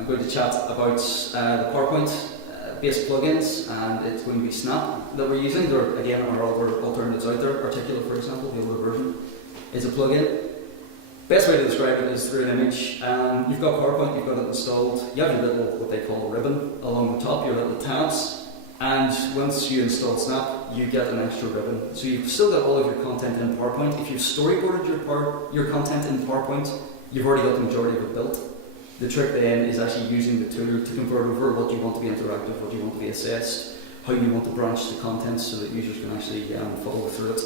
I'm going to chat about the PowerPoint based plugins, and it's going to be Snap that we're using. There again are other alternatives out there. Articulate, for example, the older version, is a plugin. Best way to describe it is through an image. You've got PowerPoint, you've got it installed, you have your little, what they call a ribbon along the top, your little tabs, and once you install Snap, you get an extra ribbon. So you've still got all of your content in PowerPoint. If you've storyboarded your content in PowerPoint, you've already got the majority of it built. The trick then is actually using the tool to convert over what you want to be interactive, what you want to be assessed, how you want to branch the content so that users can actually follow through it.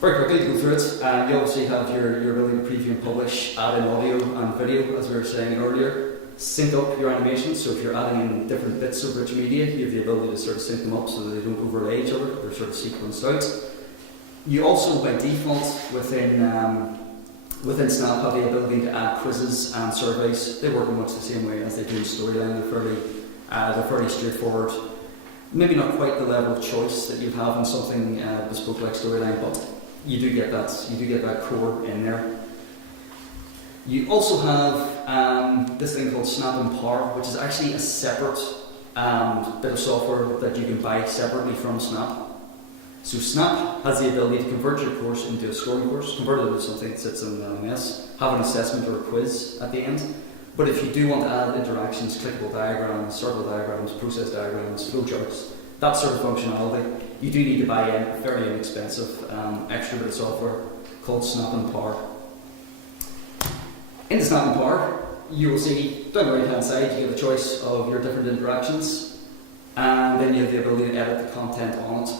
Very quickly to go through it, you obviously have your ability to preview and publish, add in audio and video, as we were saying earlier. Sync up your animations, so if you're adding in different bits of rich media, you have the ability to sort of sync them up so that they don't overlay each other, they're sort of sequenced out. You also, by default, within Snap, have the ability to add quizzes and surveys. They work in much the same way as they do in Storyline. They're fairly straightforward. Maybe not quite the level of choice that you have in something bespoke like Storyline, but you do get that. You do get that core in there. You also have this thing called Snap Empower, which is actually a separate bit of software that you can buy separately from Snap. So Snap has the ability to convert your course into a scoring course, convert it into something that sits in the LMS, have an assessment or a quiz at the end. But if you do want to add interactions, clickable diagrams, circle diagrams, process diagrams, flowcharts, that sort of functionality, you do need to buy in a fairly inexpensive extra bit of software called Snap Empower. In the Snap Empower, you will see down the right hand side you have a choice of your different interactions, and then you have the ability to edit the content on it.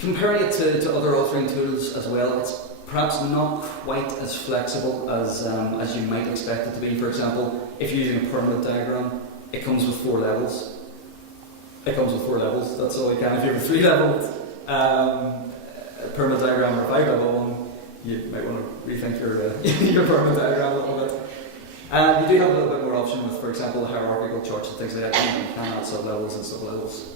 Comparing it to other authoring tools as well, it's perhaps not quite as flexible as you might expect it to be. For example, if you're using a permanent diagram, it comes with 4 levels. It comes with 4 levels, that's all you can. If you have a 3-level permanent diagram or a 5-level one, you might want to rethink your permanent diagram a little bit. You do have a little bit more option with, for example, hierarchical charts and things like that. You can add sub-levels and sub-levels.